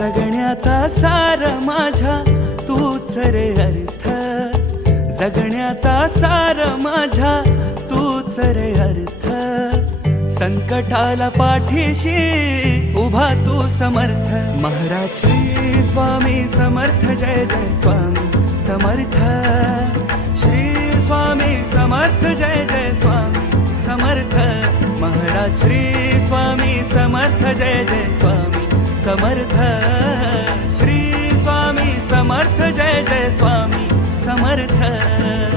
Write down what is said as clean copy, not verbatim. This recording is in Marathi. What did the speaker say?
जगण्याचा सार माझ्या तूच रे अर्थ, जगण्याचा सार माझ्या तूच रे अर्थ. संकटाला पाठीशी उभा तू समर्थ. महाराज श्री स्वामी समर्थ, जय जय स्वामी समर्थ. श्री स्वामी समर्थ, जय जय स्वामी समर्थ. महाराज श्री स्वामी समर्थ, जय जय स्वामी समर्थ. श्री स्वामी समर्थ, जय जय स्वामी समर्थ.